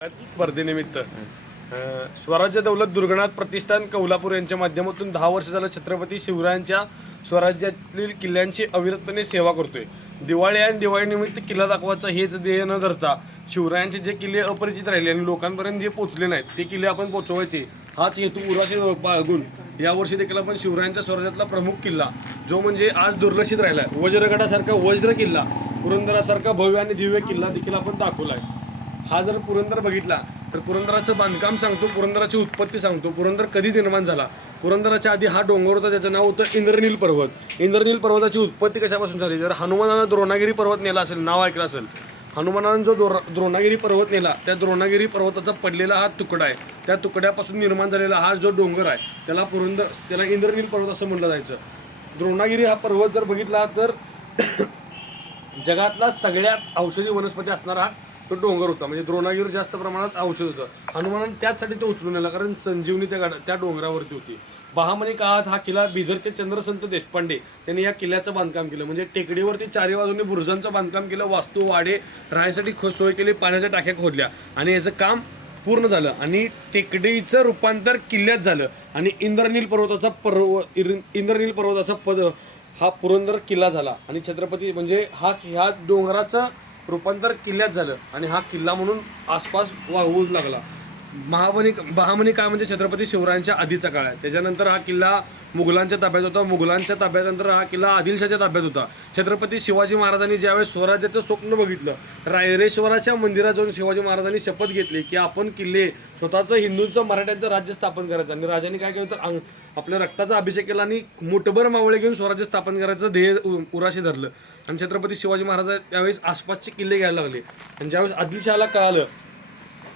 स्पर्धेनिमित्त स्वराज्य दौलत दुर्गनाथ प्रतिष्ठान कोल्हापूर यांच्या माध्यमातून 10 वर्ष झालं छत्रपती शिवरायांच्या स्वराज्यातील किल्ल्यांची अविरतपणे सेवा करतोय. दिवाळी आणि दिवाळीनिमित्त किल्ला दाखवायचा हेच ध्येय न धरता शिवरायांचे जे किल्ले अपरिचित राहिले आणि लोकांपर्यंत जे पोहोचले नाहीत ते किल्ले आपण पोहोचवायचे हाच हेतू उराशी बाळगून यावर्षी देखील आपण शिवरायांच्या स्वराज्यातला प्रमुख किल्ला जो म्हणजे आज दुर्लक्षित राहिला आहे वज्रगडासारखा वज्र किल्ला पुरंदरासारखा भव्य आणि दिव्य किल्ला देखील आपण दाखवला आहे. हा जर पुरंदर बघितला तर पुरंदराचं बांधकाम सांगतो, पुरंदराची उत्पत्ती सांगतो, पुरंदर कधी निर्माण झाला. पुरंदराच्या आधी हा डोंगर होता ज्याचं नाव होतं इंद्रनील पर्वत. इंद्रनील पर्वताची उत्पत्ती कशापासून झाली? जर हनुमानानं द्रोणागिरी पर्वत नेला असेल, नाव ऐकलं असेल, हनुमानानं जो द्रोणागिरी पर्वत नेला त्या द्रोणागिरी पर्वताचा पडलेला हा तुकडा आहे. त्या तुकड्यापासून निर्माण झालेला हा जो डोंगर आहे त्याला इंद्रनील पर्वत असं म्हटलं जायचं. द्रोणागिरी हा पर्वत जर बघितला तर जगातला सगळ्यात औषधी वनस्पती असणारा तो डोंगर होता. म्हणजे द्रोणागिरीवर जास्त प्रमाणात औषध होतं. हनुमानाने त्याचसाठी तो उचलून नेला कारण संजीवनी त्या डोंगरावरती होती. बहामनी काळात हा किल्ला बिदरचे चंद्रसंत देशपांडे त्यांनी या किल्ल्याचं बांधकाम केलं. म्हणजे टेकडीवरती चारी बाजूने बुरुजांचं बांधकाम केलं, वास्तू वाडे राहण्यासाठी सोय केली, पाण्याच्या टाक्या खोदल्या आणि याचं काम पूर्ण झालं आणि टेकडीचं रूपांतर किल्ल्यात झालं आणि इंद्रनील पर्वताचा पद हा पुरंदर किल्ला झाला आणि छत्रपती म्हणजे ह्या डोंगराचं रूपांतर किल्ल्यात झालं आणि हा किल्ला म्हणून आसपास वाहू लागला. बहामनी काळ म्हणजे छत्रपती शिवरायांच्या आधीचा काळ आहे. त्याच्यानंतर हा किल्ला मुघलांच्या ताब्यात होता. मुघलांच्या ताब्यानंतर हा किल्ला आदिलशाच्या ताब्यात होता. छत्रपती शिवाजी महाराजांनी ज्यावेळेस स्वराज्याचं स्वप्न बघितलं, रायरेश्वराच्या मंदिरात जाऊन शिवाजी महाराजांनी शपथ घेतली की आपण किल्ले स्वतःचं हिंदूंचं मराठ्यांचं राज्य स्थापन करायचं आणि राजांनी काय केलं तर आपल्या रक्ताचा अभिषेक केला आणि मुठभर मावळे घेऊन स्वराज्य स्थापन करायचं ध्येय उराशी धरलं आणि छत्रपती शिवाजी महाराज त्यावेळेस आसपासचे किल्ले घ्यायला लागले. आणि ज्यावेळेस आदिलशहाला कळालं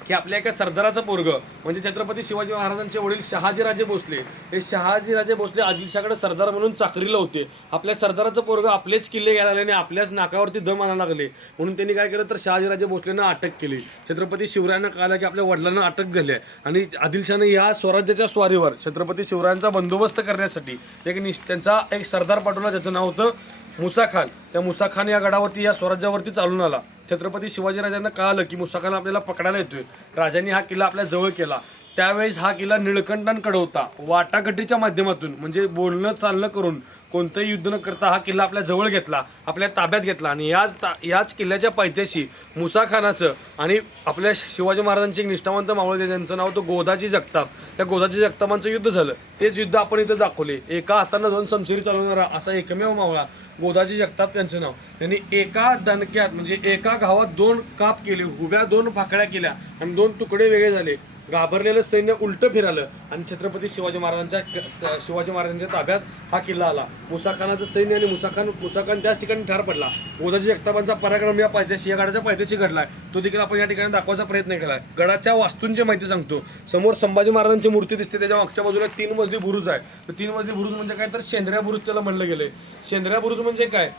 की आपल्या एका सरदाराचं पोरग म्हणजे छत्रपती शिवाजी महाराजांचे वडील शहाजीराजे भोसले, हे शहाजीराजे भोसले आदिलशाकडे सरदार म्हणून चाकरीला होते. आपल्या सरदाराचं पोरग आपलेच किल्ले घ्यायला लागले आणि आपल्याच नाकावरती दम आणायला लागले म्हणून त्यांनी काय केलं तर शहाजीराजे भोसलेंना अटक केली. छत्रपती शिवरायांना कळालं की आपल्या वडिलांना अटक झाली आहे आणि आदिलशाने या स्वराज्याच्या स्वारीवर छत्रपती शिवरायांचा बंदोबस्त करण्यासाठी त्यांचा एक सरदार पाठवला ज्याचं नाव होतं मुसा खान. त्या मुसा खान या गडावरती या स्वराज्यावरती चालून आला. छत्रपती शिवाजीराजांना कळालं की मुसा खान आपल्याला पकडायला येतोय, राजांनी हा किल्ला आपल्या जवळ केला. त्यावेळेस हा किल्ला निळकंठांकडे होता. वाटाघाटीच्या माध्यमातून म्हणजे बोलणं चालणं करून कोणतंही युद्ध न करता हा किल्ला आपल्या जवळ घेतला, आपल्या ताब्यात घेतला आणि याच किल्ल्याच्या पायथ्याशी मुसा खानाचं आणि आपल्या शिवाजी महाराजांचे एक निष्ठावंत मावळे ज्यांचं नाव होतं गोदाजी जगताप, त्या गोदाजी जगतापांचं युद्ध झालं. तेच युद्ध आपण इथं दाखवले. एका हातानं 2 शमशिरी चालवणारा असा एकमेव मावळा गोदाजी जगताप त्यांचं नाव. त्यांनी एका दणक्यात म्हणजे एका घावात 2 काप केले, उभ्या 2 फाकड्या केल्या आणि 2 तुकडे वेगळे झाले. घाबरलेलं सैन्य उलटं फिरालं आणि छत्रपती शिवाजी महाराजांच्या ताब्यात हा किल्ला आला. मुसा खानाचं सैन्य आणि मुसा खान त्याच ठिकाणी ठार पडला. गोदाजी जगतापांचा पराक्रम या गडाच्या पायथ्याशी घडलाय, तो देखील आपण या ठिकाणी दाखवायचा प्रयत्न केलाय. गडाच्या वास्तूंची माहिती सांगतो. समोर संभाजी महाराजांची मूर्ती दिसते, त्याच्या मागच्या बाजूला 3 मजली बुरुज आहे. तर 3 मजली बुरुज म्हणजे काय तर शेंद्र्या बुरुज त्याला म्हणलं गेलंय. शेंद्र्या बुरुज म्हणजे काय?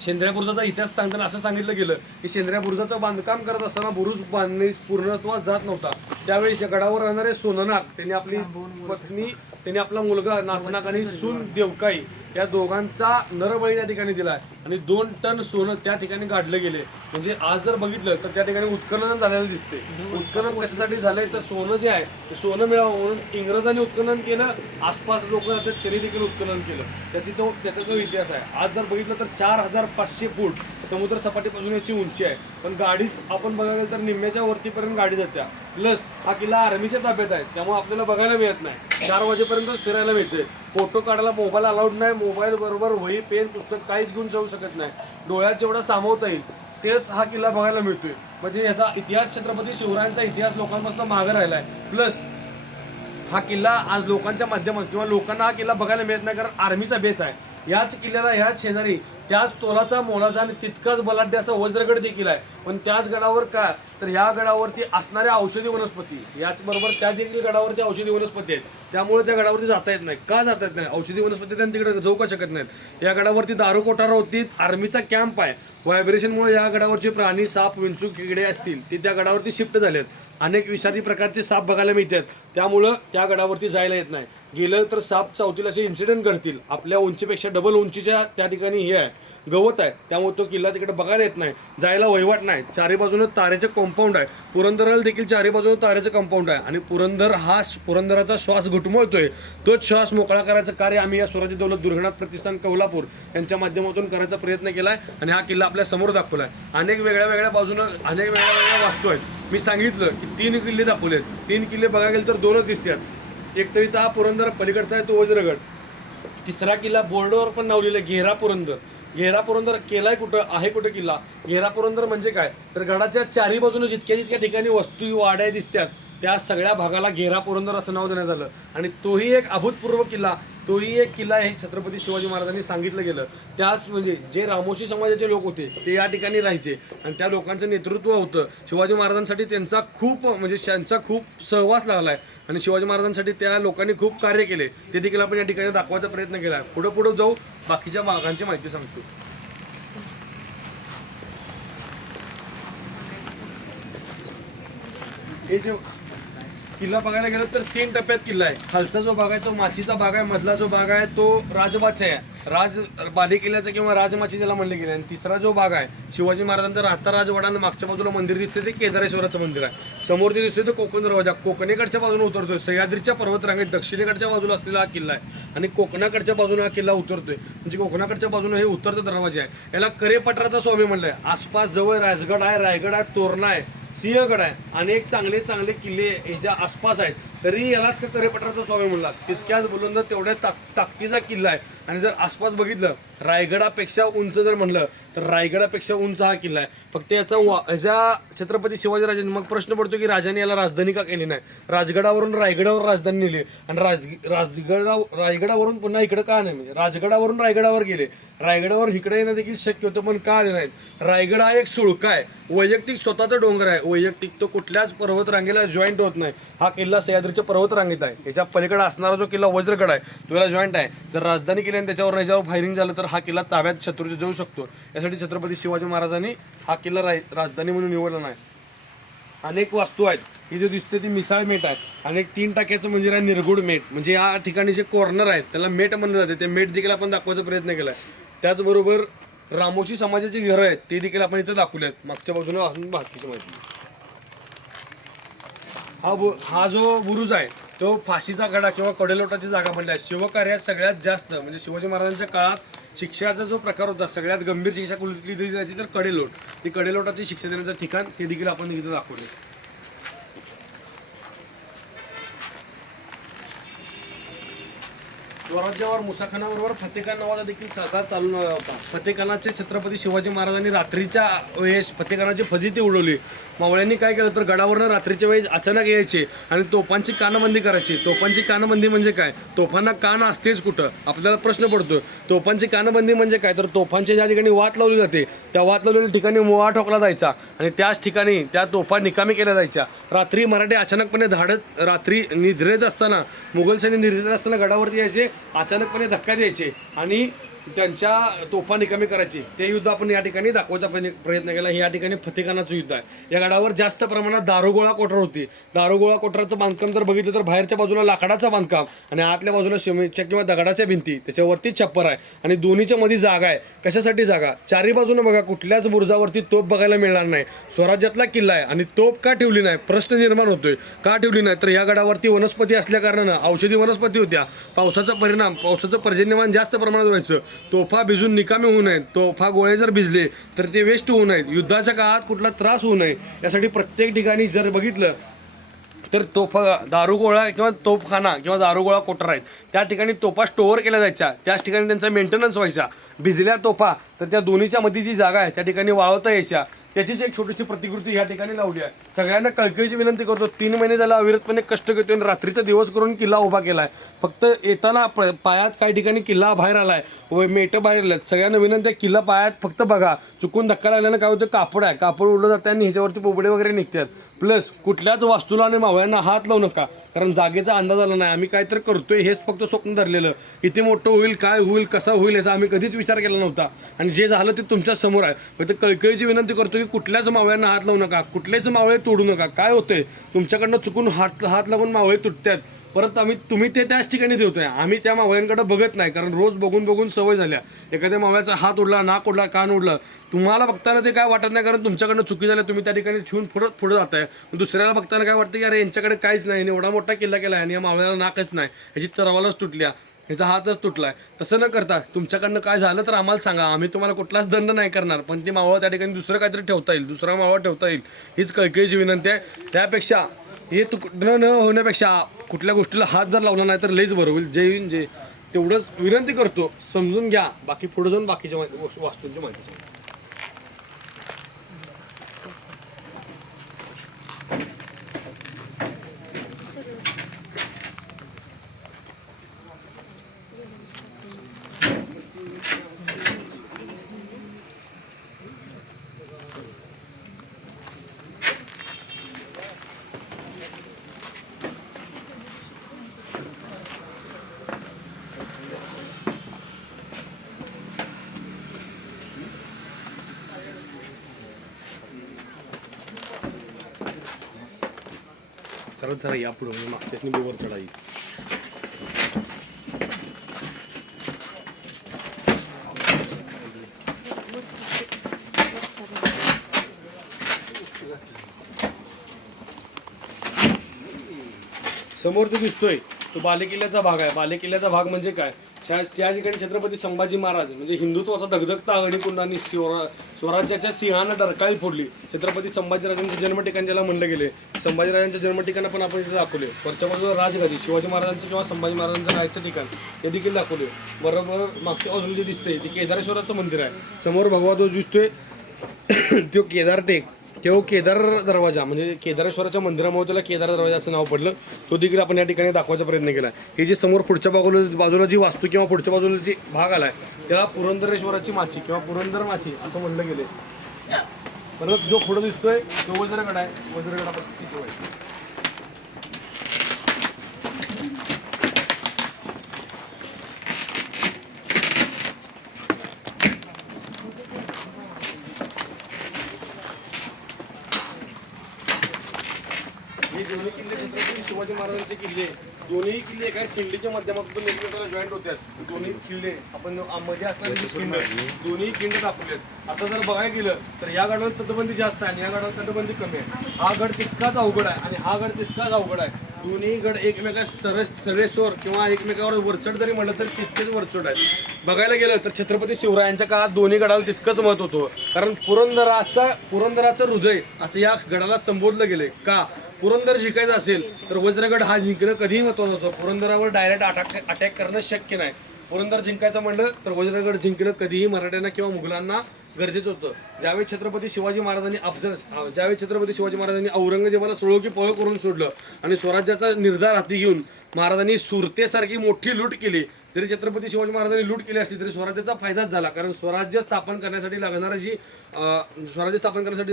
शेंद्र्या बुरुजाचा इतिहास सांगताना असं सांगितलं गेलं की शेंद्र्या बुरुजाचं बांधकाम करत असताना बुरुज बांधणे पूर्णत्वास जात नव्हता. त्यावेळेस या गडावर राहणारे सोननाग त्यांनी आपली पत्नी, त्यांनी आपला मुलगा नागनाग आणि सून देवकाई या दोघांचा नरबळी त्या ठिकाणी दिला आणि 2 टन सोनं त्या ठिकाणी गाडलं गेले. म्हणजे आज जर बघितलं तर त्या ठिकाणी उत्खनन झालेलं दिसते. उत्खनन कशासाठी झालंय तर सोनं जे आहे ते सोनं मिळावं म्हणून इंग्रजांनी उत्खनन केलं. आसपास लोक जातात तरी देखील उत्खनन केलं. त्याचा जो इतिहास आहे आज जर बघितलं तर 4500 फूट समुद्र सपाटीपासून याची उंची आहे. पण गाडीच आपण बघायला गेलं तर निम्म्याच्या वरतीपर्यंत गाडी जात्या. प्लस हा किल्ला आर्मीच्या ताब्यात आहे त्यामुळे आपल्याला बघायला मिळत नाही. 4 वाजेपर्यंत फिरायला मिळते. फोटो काढायला मोबाईल अलाउड नाही. मोबाईल बरोबर वही पेन पुस्तक काहीच घेऊन जाऊ शकत नाही. डोळ्यात जेवढा सामावता येईल तेच हा किल्ला बघायला मिळतोय. म्हणजे याचा इतिहास छत्रपती शिवरायांचा इतिहास लोकांपासून मागे राहिला आहे. प्लस हा किल्ला आज लोकांच्या माध्यमात किंवा लोकांना हा किल्ला बघायला मिळत नाही कारण आर्मीचा बेस आहे. याच किल्ल्याला ह्याच शेजारी त्याच तोलाचा मोलाचा आणि तितकाच बलाढ्य असा वज्रगड देखील आहे. पण त्याच गडावर काय तर या गडावरती असणाऱ्या औषधी वनस्पती याचबरोबर त्या देखील गडावरती औषधी वनस्पती आहेत. त्यामुळे त्या गडावरती जाता येत नाही. का जाता येत नाही? औषधी वनस्पती त्यांनी तिकडे जाऊ का शकत नाहीत. या गडावरती दारू कोठारा होती, आर्मीचा कॅम्प आहे. व्हायब्रेशनमुळे या गडावरचे प्राणी साप विंचू किडे असतील ते त्या गडावरती शिफ्ट झालेत. अनेक विषारी प्रकारचे साप बघायला मिळतात त्यामुळं त्या गडावरती जायला येत नाही. गेलं तर साप चावतील असे इन्सिडेंट घडतील. आपल्या उंचीपेक्षा डबल उंचीच्या त्या ठिकाणी हे आहे गवत आहे, त्यामुळे तो किल्ला तिकडे बघायला येत नाही, जायला वहिवाट नाही. चारी बाजूने तारेचे कंपाऊंड आहे. पुरंदराला देखील चारी बाजूने तारेचं कंपाऊंड आहे आणि पुरंदराचा श्वास घुटमळतोय. तोच श्वास मोकळा करायचं कार्य आम्ही या स्वराज्य दौलत दुर्घटनाथ प्रतिष्ठान कोल्हापूर यांच्या माध्यमातून करायचा प्रयत्न केलाय आणि हा किल्ला आपल्या समोर दाखवलाय. अनेक वेगळ्या बाजूनं अनेक वेगळ्या वास्तू आहेत. मी सांगितलं की 3 किल्ले दाखवलेत. 3 किल्ले बघायला गेले तर 2च दिसतात. एक तरी हा पुरंदर पलीकडचा आहे तो वज्रगड. तिसरा किल्ला बोर्डवर पण नाव लिहिलं घेरा पुरंदर. घेरा पुरंदर केलाय कुठं, आहे कुठं किल्ला? घेरा पुरंदर म्हणजे काय तर गडाच्या चारी बाजूने जितक्या ठिकाणी वस्तू वाड्या दिसतात त्या सगळ्या भागाला घेरा पुरंदर असं नाव देण्यात आलं. आणि तोही एक अभूतपूर्व किल्ला, तोही एक किल्ला हे छत्रपती शिवाजी महाराजांनी सांगितलं गेलं. त्याच म्हणजे जे रामोशी समाजाचे लोक होते ते या ठिकाणी राहायचे आणि त्या लोकांचं नेतृत्व होतं. शिवाजी महाराजांसाठी त्यांचा खूप सहवास लागलाय आणि शिवाजी महाराजांसाठी त्या लोकांनी खूप कार्य केले. ते देखील आपण या ठिकाणी दाखवायचा प्रयत्न केला आहे. पुढे जाऊ बाकीच्या भागांची माहिती सांगतो. हे जे किल्ला बघायला गेलं तर 3 टप्प्यात किल्ला आहे. खालचा जो भाग आहे तो माचीचा भाग आहे, मधला जो भाग आहे तो राजमाची आहे, बाले किल्ल्याचा किंवा राजमाची ज्याला म्हणले गेले. आणि तिसरा जो भाग आहे शिवाजी महाराजांचा राहता राजवाडा, मागच्या बाजूला मंदिर दिसते ते केदारेश्वराचं मंदिर आहे. समोर जे दिसते ते कोकण दरवाजा, कोकणेकडच्या बाजूने उतरतोय. सह्याद्रीच्या पर्वतरांगेत दक्षिणेकडच्या बाजूला असलेला हा किल्ला आहे आणि कोकणाकडच्या बाजूने हा किल्ला उतरतोय. म्हणजे कोकणाकडच्या बाजूने हे उतरतं दरवाजे आहे. याला करेपठाराचा स्वामी म्हणलंय. आसपास जवळ राजगड आहे, रायगड आहे, तोरणा आहे, सिंहगड आहे, अनेक चांगले किल्ले ह्याच्या आसपास आहेत. तरी यालाच का करेपठाराचा स्वामी म्हणला. तितक्याच बुलंद तेवढ्या ताकदीचा किल्ला आहे. आणि जर आसपास बघितलं रायगडापेक्षा उंच जर म्हणलं तर रायगडापेक्षा उंच हा किल्ला आहे. फक्त ह्याचा छत्रपती शिवाजीराजांनी मग प्रश्न पडतो की राजाने याला राजधानी का केली नाही. राजगडावरून रायगडावर राजधानी नेली आणि रायगडावरून पुन्हा इकडे का नाही, म्हणजे राजगडावरून रायगडावर गेले. रायगडावर इकडे येणं देखील शक्य होतं पण का आले नाहीत. रायगड हा एक सुळका आहे, वैयक्तिक स्वतःचा डोंगर आहे, वैयक्तिक तो कुठल्याच पर्वत रांगेला जॉईंट होत नाही. हा किल्ला सह्याद्रीच्या पर्वत रांगेत आहे. याच्या पलीकडे असणारा जो किल्ला वज्रगड आहे तो याला जॉईंट आहे. जर राजधानी केली आणि त्याच्यावर फायरिंग झालं तर हा किल्ला ताब्यात शत्रूच्या जाऊ शकतो. यासाठी छत्रपती शिवाजी महाराजांनी हा किल्ला राजधानी म्हणून निवडला नाही. अनेक वास्तू आहेत. ही जो दिसते ती मिसाळ मेट आहे. अनेक 3 टाक्याचं मंदिर आहे, निरगुड मेट. म्हणजे या ठिकाणी जे कॉर्नर आहेत त्याला मेट म्हणलं जाते. ते मेट देखील आपण दाखवायचा प्रयत्न केला आहे. त्याचबरोबर रामोशी समाजाची घरं आहेत ते देखील आपण इथं दाखवले आहेत. मागच्या बाजूने अजून बाकीची माहिती. हा जो बुरुज आहे तो फाशीचा गडा किंवा कडेलोटाची जागा म्हणली आहे. शिवकार्यात सगळ्यात जास्त म्हणजे शिवाजी महाराजांच्या काळात शिक्षाचा जो प्रकार होता सगळ्यात गंभीर शिक्षा कुठली दिली जायची तर कडेलोट. ती कडेलोटाची शिक्षा देण्याचं ठिकाण ते देखील आपण इथं दाखवले. स्वराज्यावर मुसाखानाबरोबर फतेखान नावाचा देखील सरदार चालून आला होता. फतेखानाचे छत्रपती शिवाजी महाराजांनी रात्रीच्या वेळेस फतेखानाची फजिती उडवली. मावळ्यांनी काय केलं तर गडावरनं रात्रीच्या वेळेस अचानक यायचे आणि तोफांची कानबंदी करायची. तोफांची कानबंदी म्हणजे काय, तोफांना कान असतेच कुठं, आपल्याला प्रश्न पडतो. तोफांची कानबंदी म्हणजे काय तर तोफांच्या ज्या ठिकाणी वात लावली जाते त्या वात लावलेल्या ठिकाणी मोळा ठोकला जायचा आणि त्याच ठिकाणी त्या तोफा निकामी केल्या जायच्या. रात्री मराठी अचानकपणे रात्री निद्रेत असताना मुघलशाही निद्रेत असताना गडावरती यायचे, अचानकपणे धक्का द्यायचे आणि त्यांच्या तोफा निकामी करायची. ते युद्ध आपण या ठिकाणी दाखवायचा प्रयत्न केला. हे या ठिकाणी फतेखानाचं युद्ध आहे. या गडावर जास्त प्रमाणात दारुगोळा कोठर होती. दारुगोळा कोठराचं बांधकाम जर बघितलं तर बाहेरच्या बाजूला लाकडाचं बांधकाम आणि आतल्या बाजूला सिमेंटच्या किंवा दगडाच्या भिंती, त्याच्यावरती छप्पर आहे आणि दोन्हीच्या मध्ये जागा आहे. कशासाठी जागा, चारी बाजूने बघा कुठल्याच बुरुजावरती तोफ बघायला मिळणार नाही. स्वराज्यातला किल्ला आहे आणि तोफ का ठेवली नाही प्रश्न निर्माण होतोय. का ठेवली नाही तर या गडावरती वनस्पती असल्या कारणानं औषधी वनस्पती होत्या. पावसाचं पर्जन्यमान जास्त प्रमाणात व्हायचं. तोफा भिजून निकामी होऊ नयेत, तोफा गोळे जर भिजले तर ते वेस्ट होऊ नयेत, युद्धाच्या काळात कुठला त्रास होऊ नये यासाठी प्रत्येक ठिकाणी जर बघितलं तर तोफा दारुगोळा किंवा तोफखाना किंवा दारुगोळा कोटर आहेत त्या ठिकाणी तोफा स्टोअर केल्या जायच्या. त्याच ठिकाणी त्यांचा मेंटेनन्स व्हायचा. भिजल्या तोफा तर त्या दोन्हीच्या मध्ये जी जागा आहे त्या ठिकाणी वाळवता यायच्या. त्याचीच एक छोटीशी प्रतिकृती या ठिकाणी लावली आहे. सगळ्यांना कळकळीची विनंती करतो, 3 महिने झाला अविरतपणे कष्ट घेतोय आणि रात्रीचा दिवस करून किल्ला उभा केलाय. फक्त येताना पायात काही ठिकाणी किल्ला बाहेर आलाय, मेटं बाहेर आल्यात. सगळ्यांना विनंती आहे किल्ला पायात फक्त बघा. चुकून धक्का लागल्यानं काय होतं, कापड आहे, कापड उडलं जातं आणि ह्याच्यावरती पोपडे वगैरे निघतात. प्लस कुठल्याच वास्तूला आणि मावळ्यांना हात लावू नका, कारण जागेचा अंदाज आला नाही. आम्ही काहीतरी करतोय हेच फक्त स्वप्न धरलेलं. किती मोठं होईल, काय होईल, कसा होईल याचा आम्ही कधीच विचार केला नव्हता आणि जे झालं ते तुमच्या समोर आहे. फक्त कळकळीची विनंती करतो की कुठल्याच मावळ्यांना हात लावू नका, कुठलेच मावळे तोडू नका. काय होतंय तुमच्याकडनं चुकून हात लागून मावळे तुटतात. परत तुम्ही ते त्याच ठिकाणी ठेवतोय. आम्ही त्या मावळ्यांकडे बघत नाही, कारण रोज बघून बघून सवय झाल्या. एखाद्या मावळ्याचा हात उडला, नाक उडला, कान उडलं, तुम्हाला बघताना ते काय वाटत नाही, कारण तुमच्याकडनं चुकी झाल्या, तुम्ही त्या ठिकाणी ठेवून पुढे जाताय. दुसऱ्याला बघताना काय वाटतं की अरे यांच्याकडे काहीच नाही, एवढा मोठा किल्ला केला आहे आणि या मावळ्याला नाकच नाही, ह्याची तरवालाच तुटल्या, ह्याचा हातच तुटलाय. तसं न करता तुमच्याकडनं काय झालं तर आम्हाला सांगा, आम्ही तुम्हाला कुठलाच दंड नाही करणार, पण ती मावळ त्या ठिकाणी दुसरं काहीतरी ठेवता येईल, दुसरा मावळ ठेवता येईल, हीच कळकळीची विनंती आहे. त्यापेक्षा हे तुकडं न होण्यापेक्षा कुठल्या गोष्टीला हात जर लावला नाही तर लईच बरं होईल. जय हिंद, जय. तेवढंच विनंती करतो, समजून घ्या. बाकी पुढे जाऊन बाकीच्या वास्तूंची माहिती सांगा. सरळ सरळ या पुढे, मागच्याच निबीवर चढाई. समोर जो दिसतोय तो बालेकिल्ल्याचा भाग आहे. बालेकिल्ल्याचा भाग म्हणजे काय, त्या ठिकाणी छत्रपती संभाजी महाराज म्हणजे हिंदुत्वाचा धगधगता अग्निकुंडाने स्वराज्याच्या सिंहानं डरकाळी फोडली. छत्रपती संभाजीराजांचे जन्म ठिकाण ज्याला म्हणलं गेले, संभाजीराजांच्या जन्म ठिकाण पण आपण इथे दाखवले. वरच्या बाजूला राजगादी शिवाजी महाराजांचं किंवा संभाजी महाराजांचं राहायचं ठिकाण हे देखील दाखवले. बरोबर मागच्या बाजूला जे दिसतंय ते केदारेश्वराचं मंदिर आहे. समोर भगवा ध्वज दिसतोय तो केदार टेक किंवा केदार दरवाजा म्हणजे केदारेश्वराच्या मंदिरामुळे त्याला केदार दरवाजाचं नाव पडलं. तो देखील आपण या ठिकाणी दाखवायचा प्रयत्न केला. हे जे समोर पुढच्या बाजूला जी वास्तू किंवा पुढच्या बाजूला जी भाग आलाय त्याला पुरंदरेश्वराची माची किंवा पुरंदर माची असं म्हणलं गेले. परत जो पुढे दिसतोय तो वज्रगड आहे. वज्रगडापासून हे दोन्ही किल्ले छत्रपती शिवाजी महाराजांचे किल्ले, दोन्ही किल्ले एका किल्ल्याच्या माध्यमातून एकमेकाला जॉईंट होतात. दोन्ही किल्ले आपण मध्ये असणारे किल्ले दोन्ही किल्ले दाखवलेत. आता जर बघायला गेलं तर या गडावर तटबंदी जास्त आहे आणि या गडावर तटबंदी कमी आहे. हा गड तितकाच अवघड आहे आणि हा गड तितकाच अवघड आहे. दोन्ही गड एकमेका सरेसोर किंवा एकमेकावर वरचढ जरी म्हटलं तर तितकेच वरचढ आहे. बघायला गेलं तर छत्रपती शिवरायांच्या काळात दोन्ही गडाला तितकंच महत्त्व होतं, कारण पुरंदराचं हृदय असं या गडाला संबोधलं गेले. का, पुरंदर जिंकायचं असेल तर वज्रगड हा जिंकणं कधीही महत्त्वाचं होतं. पुरंदरावर डायरेक्ट अटॅक करणं शक्य नाही. पुरंदर जिंकायचं म्हणलं तर वज्रगड जिंकणं कधीही मराठ्यांना किंवा मुघलांना गरजेचं होतं. ज्यावेळी छत्रपती शिवाजी महाराजांनी औरंगजेबाला सळो की पळ करून सोडलं आणि स्वराज्याचा निर्धार हाती घेऊन महाराजांनी सुरतेसारखी मोठी लूट केली. जरी छत्रपती शिवाजी महाराजांनी लूट केली असली तरी स्वराज्याचा फायदाच झाला, कारण स्वराज्य स्थापन करण्यासाठी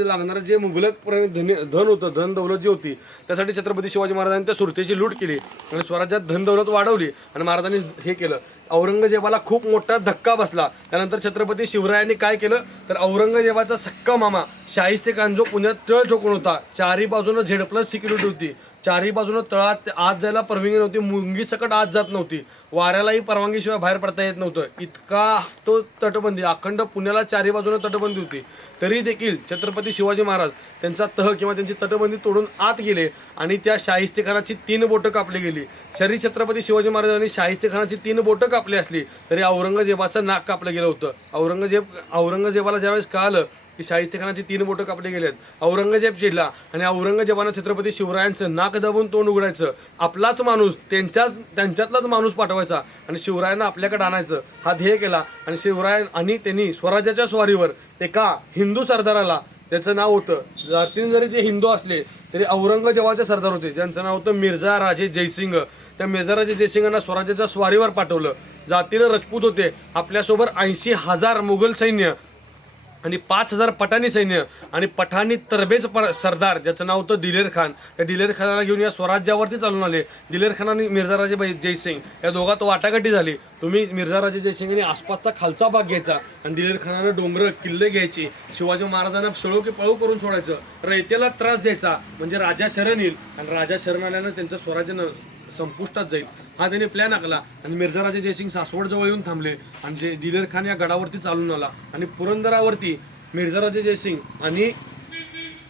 लागणारं जे मुबलक धन होतं, धन दौलत जी होती त्यासाठी छत्रपती शिवाजी महाराजांनी त्या सुरतेची लूट केली आणि स्वराज्यात धन दौलत वाढवली आणि महाराजांनी हे केलं. औरंगजेबाला खूप मोठा धक्का बसला. त्यानंतर छत्रपती शिवरायांनी काय केलं तर औरंगजेबाचा सक्का मामा शाहिस्ते खान जो पुण्यात तळ ठोकून होता, चारी बाजूनं Z+ सिक्युरिटी होती, चारी बाजूनं तळात आत जायला परवानगी नव्हती, मुंगी सकट आत जात नव्हती, वाऱ्यालाही परवानगीशिवाय बाहेर पडता येत नव्हतं, इतका तो तटबंदी अखंड पुण्याला चारी बाजूनं तटबंदी होती. तरी देखील छत्रपती शिवाजी महाराज त्यांचा तह किंवा त्यांची तटबंदी तोडून आत गेले आणि त्या शाहिस्तेखानाची 3 बोटं कापली गेली. शरी छत्रपती शिवाजी महाराजांनी शाहिस्तेखानाची 3 बोटं कापली असली तरी औरंगजेबाचं नाक कापलं गेलं होतं. औरंगजेबाला ज्यावेळेस कळालं की शाहिस्तेखानाची 3 बोटं कापली गेलेत, औरंगजेब चिडला आणि औरंगजेबानं छत्रपती शिवरायांचं नाक दाबून तोंड उघडायचं, आपलाच माणूस त्यांच्यातलाच माणूस पाठवायचा आणि शिवरायांना आपल्याकडे आणायचं हा ध्येय केला. आणि त्यांनी स्वराज्याच्या स्वारीवर एका हिंदू सरदाराला, त्याचं नाव होतं, जातीने जरी ते हिंदू असले तरी औरंगजेबाचे सरदार होते, ज्यांचं नाव होतं मिर्झा राजे जयसिंग, त्या मिर्झा राजे जयसिंगांना स्वराज्याच्या स्वारीवर पाठवलं. जातीनं राजपूत होते, आपल्यासोबत 80,000 मुघल सैन्य आणि 5,000 पठाणी सैन्य आणि पठाणी तरबेज सरदार ज्याचं नाव होतं दिलेर खान. त्या दिलेर खानाला घेऊन या स्वराज्यावरती चालून आले. दिलेर खान आणि मिर्झा राजे जयसिंग या दोघात वाटाघाटी झाली. तुम्ही मिर्झा राजे जयसिंगांनी आसपासचा खालचा भाग घ्यायचा आणि दिलेर खानानं डोंगर किल्ले घ्यायची, शिवाजी महाराजांना सळो की पळू करून सोडायचं, रयतेला त्रास द्यायचा म्हणजे राजा शरण येईल आणि राजा शरण आल्यानं त्यांचं स्वराज्य संपुष्टात जाईल हा त्याने प्लॅन आखला आणि मिर्झाराजे जयसिंग सासवडजवळ येऊन थांबले आणि जे दिलेर खान या गडावरती चालून आला आणि पुरंदरावरती मिर्झाराजे जयसिंग आणि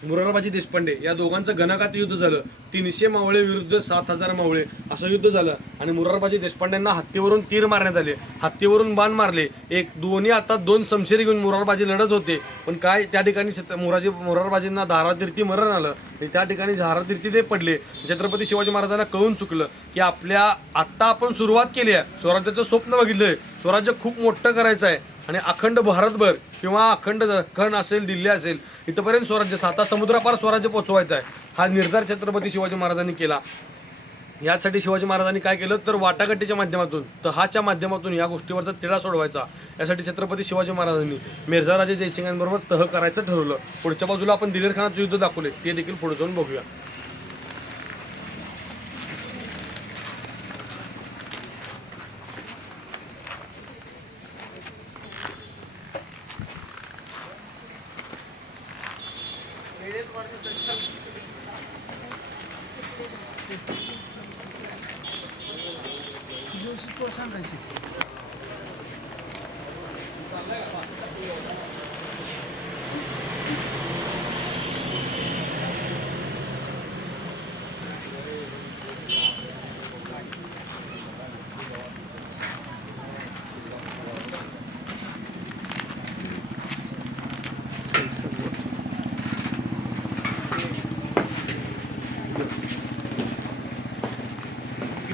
मोरारबाजी देशपांडे या दोघांचं घणाघात युद्ध झालं. 300 मावळे विरुद्ध 7000 मावळे असं युद्ध झालं आणि मोरारबाजी देशपांड्यांना हत्तीवरून तीर मारण्यात आले, हत्तीवरून बाण मारले. दोन्ही आता 2 शमशेरी घेऊन मोरारबाजी लढत होते, पण काय त्या ठिकाणी मोरारबाजींना धारातीर्थी मरण आलं आणि त्या ठिकाणी धारातीर्थी ते पडले. छत्रपती शिवाजी महाराजांना कळून चुकलं की आत्ता आपण सुरुवात केली आहे, स्वराज्याचं स्वप्न बघितलंय, स्वराज्य खूप मोठं करायचं आहे आणि अखंड भारतभर किंवा अखंड दख्खन असेल, दिल्ली असेल, इथंपर्यंत स्वराज्य 7 समुद्रापार स्वराज्य पोचवायचं आहे. हा निर्धार छत्रपती शिवाजी महाराजांनी केला. यासाठी शिवाजी महाराजांनी काय केलं तर वाटाघाटीच्या माध्यमातून, तहाच्या माध्यमातून या गोष्टीवरचा तिढा सोडवायचा. यासाठी छत्रपती शिवाजी महाराजांनी मिर्झाराजे जयसिंगांबरोबर तह करायचं ठरवलं. पुढच्या बाजूला आपण दिलेर खानाचं युद्ध दाखवले, ते देखील पुढे जाऊन बघूया.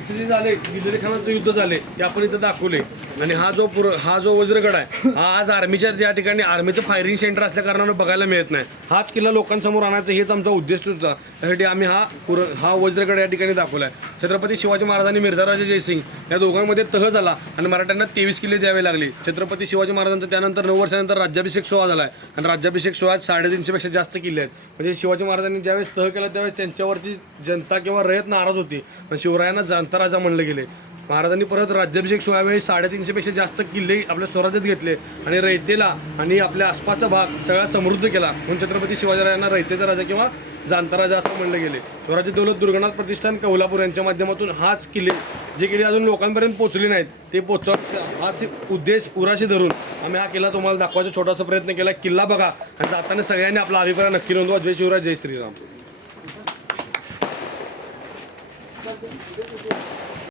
किती झाले दिलेर खानाचं युद्ध झाले ते आपण इथं दाखवले. आणि हा जो वज्रगड आहे हा आज आर्मीच्या त्या ठिकाणी आर्मीचं फायरिंग सेंटर असल्या कारणानं बघायला मिळत नाही. हाच किल्ला लोकांसमोर आणायचा हेच आमचा उद्देश होता. त्यासाठी आम्ही हा वज्रगड या ठिकाणी दाखवला आहे. छत्रपती शिवाजी महाराजांनी मिर्झाराजे जयसिंग या दोघांमध्ये तह झाला आणि मराठ्यांना 23 किल्ले द्यावे लागले. छत्रपती शिवाजी महाराजांचा त्यानंतर 9 वर्षानंतर राज्याभिषेक सोहळा झाला आहे आणि राज्याभिषेक सोहळ्यात 350 पेक्षा जास्त किल्ले आहेत. म्हणजे शिवाजी महाराजांनी ज्यावेळेस तह केला त्यावेळेस त्यांच्यावरती जनता किंवा रयत नाराज होती, पण शिवरायांना जाणता राजा म्हणले गेले. महाराजांनी परत राज्याभिषेक सोहळ्यावेळी 350 पेक्षा जास्त किल्ले आपल्या स्वराज्यात घेतले आणि रयतेला आणि आपल्या आसपासचा भाग सगळा समृद्ध केला. म्हणून छत्रपती शिवाजीराजांना रयतेचा राजा किंवा जाणता राजा असं म्हणलं गेले. स्वराज्य दौलत दुर्गनाथ प्रतिष्ठान कोल्हापूर यांच्या माध्यमातून हाच किल्ले जे किल्ले अजून लोकांपर्यंत पोहोचले नाहीत ते पोहोचवायचा हाच उद्देश उराशी धरून आम्ही हा किल्ला तुम्हाला दाखवायचा छोटासा प्रयत्न केला. किल्ला बघा आणि जाताना सगळ्यांनी आपला अभिप्राय नक्की नोंदवा. जय शिवराय, जय श्रीराम.